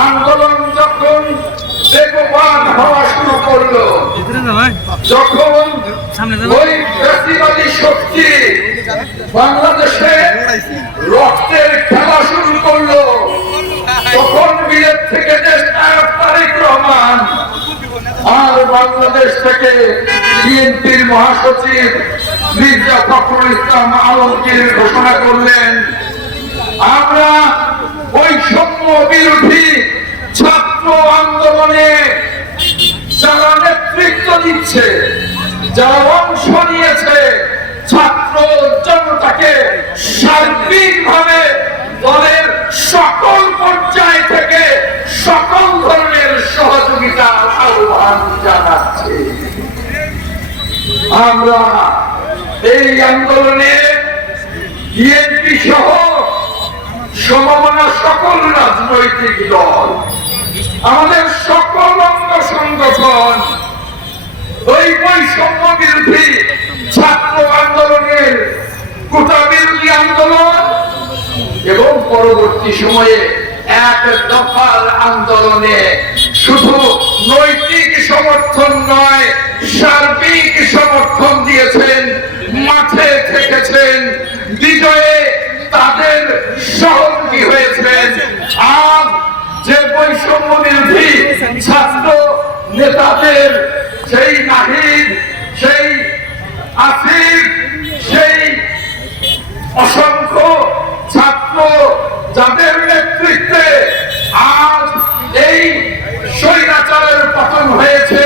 আন্দোলন যখন বেগবান হওয়া শুরু করল যখন ওই শক্তি বাংলাদেশে রক্তের খেলা শুরু করল তখন বিলেত থেকে দেশ নায়ক তারেক রহমান আর বাংলাদেশ থেকে বিএনপির মহাসচিব মির্জা ফখরুল ইসলাম আলমগীর ঘোষণা করলেন আমরা বৈষম্য বিরোধী ছাত্র আন্দোলনে যারা নেতৃত্ব দিচ্ছে, যারা অংশ নিয়েছে, ছাত্র জনতাকে দলের সকল পর্যায় থেকে সকল ধরনের সহযোগিতার আহ্বান জানাচ্ছি। আমরা এই আন্দোলনে বিএনপি সহ সমমনা সকল রাজনৈতিক দল, আমাদের সকল অঙ্গ সংগঠন, ওই বৈষম্য বিরোধী ছাত্র আন্দোলনের কোটা বিরোধী আন্দোলন এবং পরবর্তী সময়ে এক দফার আন্দোলনে শুধু নৈতিক সমর্থন নয়, সার্বিক সমর্থন দিয়েছেন, মাঠে থেকেছেন, বিজয়ে তাদের আজ যে বৈষম্য বিরোধী ছাত্র নেতাদের সেই নাহিদ সেই আসিফ সেই অসংখ্য ছাত্র যাদের নেতৃত্বে আজ এই স্বৈরাচারের পতন হয়েছে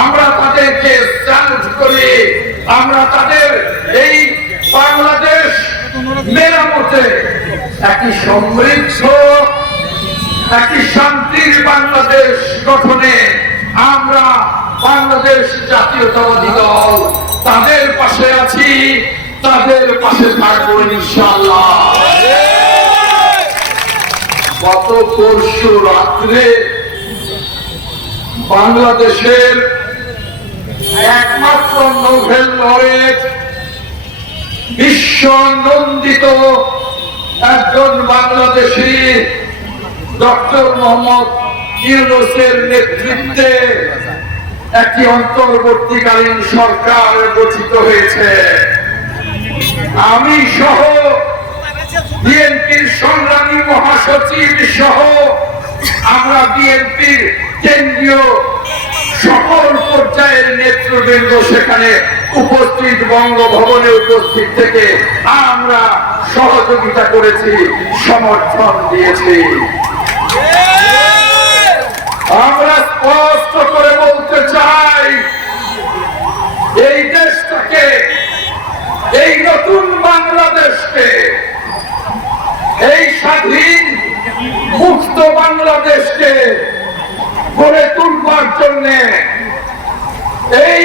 আমরা তাদেরকে স্যালুট করি আমরা তাদের এই বাংলাদেশ মেরামতে একটি সমৃদ্ধ, একটি শান্তির বাংলাদেশ গঠনে আমরা বাংলাদেশ জাতীয়তাবাদী দল, তাদের পাশে আছি, তাদের পাশে থাকব ইনশাল্লাহ গত পরশু রাত্রে বাংলাদেশের একমাত্র নোভেল লরেট, বিশ্ব নন্দিত একজন বাংলাদেশি ডক্টর মোহাম্মদ ইউনুসের নেতৃত্বে একটি অন্তর্বর্তীকালীন সরকার গঠিত হয়েছে। আমি সহ বিএনপির সংগ্রামী মহাসচিব সহ আমরা বিএনপির কেন্দ্রীয় সকল পর্যায়ের নেতৃবৃন্দ সেখানে উপস্থিত বঙ্গভবনে উপস্থিত থেকে আমরা সহযোগিতা করেছি, সমর্থন দিয়েছি। আমরা স্পষ্ট করে বলতে চাই, এই দেশটাকে, এই নতুন বাংলাদেশকে, এই স্বাধীন, মুক্ত বাংলাদেশকে গড়ে তুলবার জন্যে এই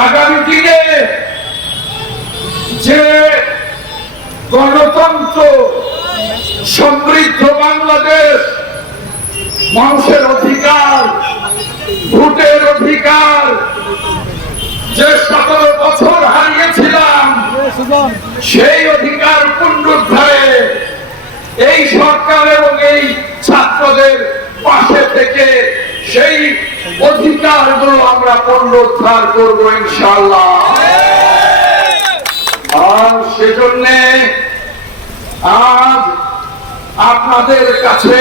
আগামী দিনে যে গণতন্ত্র সমৃদ্ধ বাংলাদেশ, মানুষের অধিকার, ভোটের অধিকার, যে সতেরো বছর হারিয়েছিলাম, সেই অধিকার পুনরুদ্ধারে এই সরকার এবং এই ছাত্রদের পাশে থেকে সেই অধিকারগুলো আমরা পুনরুদ্ধার করব ইনশাল্লাহ আর সেজন্য আজ আপনাদের কাছে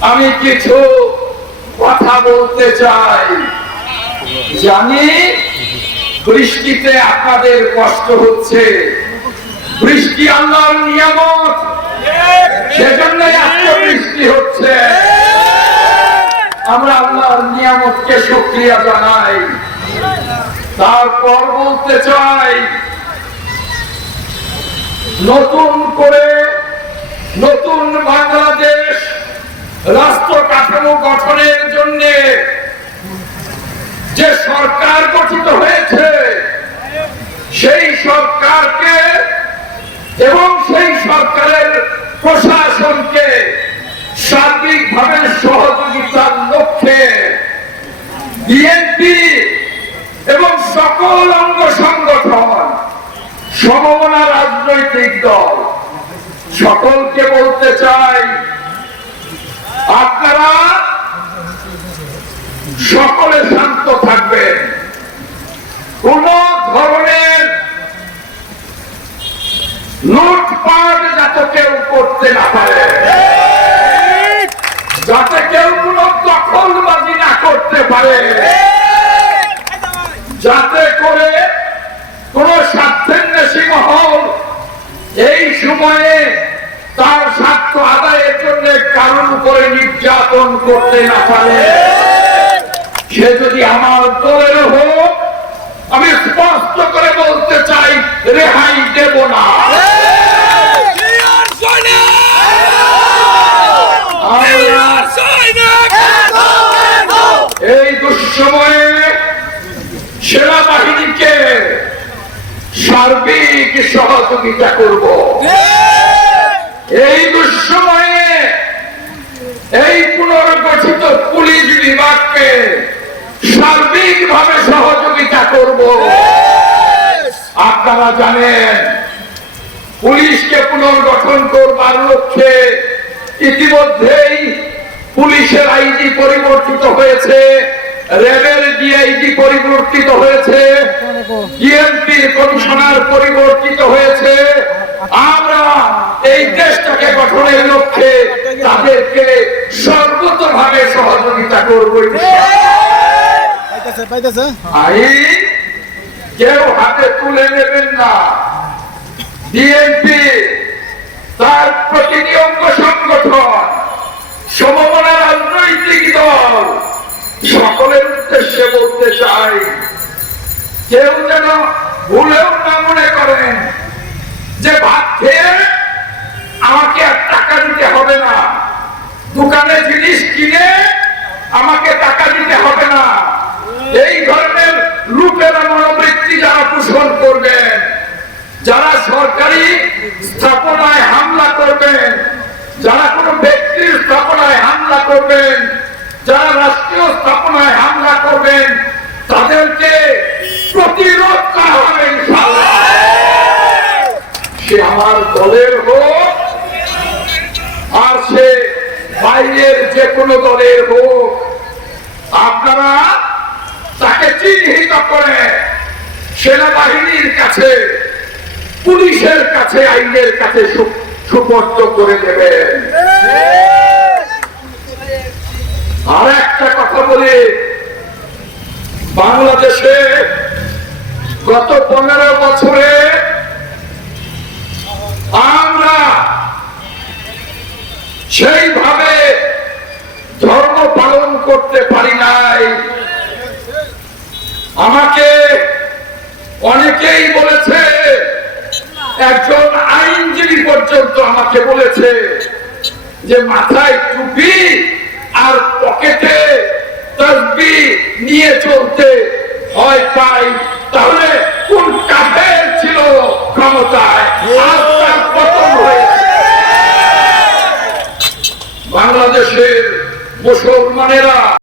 আমি কিছু কথা বলতে চাই। জানি বৃষ্টিতে আপনাদের কষ্ট হচ্ছে। বৃষ্টি আল্লাহর নিয়ামত। সেজন্য এত বৃষ্টি হচ্ছে। আমরা আল্লাহর নিয়ামতকে শুক্রিয়া জানাই। তারপর বলতে চাই, নতুন করে নতুন বাংলাদেশ রাষ্ট্র কাঠামো গঠনের জন্য যে সরকার গঠিত হয়েছে, সেই সরকারকে এবং সেই সরকারের প্রশাসনকে সার্বিকভাবে সহযোগিতার লক্ষ্যে বিএনপি এবং সকল অঙ্গ সংগঠন, সমমনা রাজনৈতিক দল, সকলকে বলতে চাই, আপনারা সকলে শান্ত থাকবেন। কোন ধরনের লুটপাট যাতে কেউ করতে না পারে। যাতে কেউ কোন দখলবাজি না করতে পারে। যাতে করে কোন স্বার্থেন্বেষী মহল এই সময়ে তার স্বার্থ আদায়ের জন্য কারণ করে নির্যাতন করতে না পারে। সে যদি আমার দলের হোক, আমি স্পষ্ট করে বলতে চাই, রেহাই দেব না আমরা এই দুঃসময়ে সেনাবাহিনীকে সার্বিক সহযোগিতা করব। এই দুঃসময়ে এই পুনর্গঠিত পুলিশ বিভাগকে সার্বিকভাবে সহযোগিতা করব। আপনারা জানেন, পুলিশকে পুনর্গঠন করবার লক্ষ্যে ইতিমধ্যেই পুলিশের আইজি পরিবর্তিত হয়েছে। র্যাবের ডিআইজি পরিবর্তিত হয়েছে? ডিএমপির কমিশনার পরিবর্তিত হয়েছে। আমরা এই দেশটাকে গঠনের লক্ষ্যে তাদেরকে সর্বতভাবে সহযোগিতা করব আইন কেউ হাতে তুলে নেবেন না। বিএনপি তার অঙ্গ সংগঠন সমমনা রাজনৈতিক দল সকলের উদ্দেশ্যে বলতে চাই, কেউ যেন ভুলেও না মনে করেন যে ভাত খেয়ে আমাকে আর টাকা দিতে হবে না। দোকানে জিনিস কিনে আমাকে টাকা দিতে হবে না। এই ধরনের লুটেরা মনোবৃত্তি যারা পোষণ করবেন প্রতিরোধ করা সে আমার দলের হোক, আর সে বাইরের যে কোনো দলের হোক, আপনারা তাকে চিহ্নিত করে সেনাবাহিনীর কাছে, পুলিশের কাছে, আইনের কাছে সুপর্দ করে দেবেন। আর একটা কথা বলি, বাংলাদেশে গত পনেরো বছরে আমরা সেইভাবে ধর্ম পালন করতে পারি নাই। আমাকে অনেকেই বলেছে, একজন আইনজীবী পর্যন্ত আমাকে বলেছে যে মাথায় টুপি আর পকেটে তসবি নিয়ে চলতে হয় পাই বাংলাদেশের মুসলমানেরা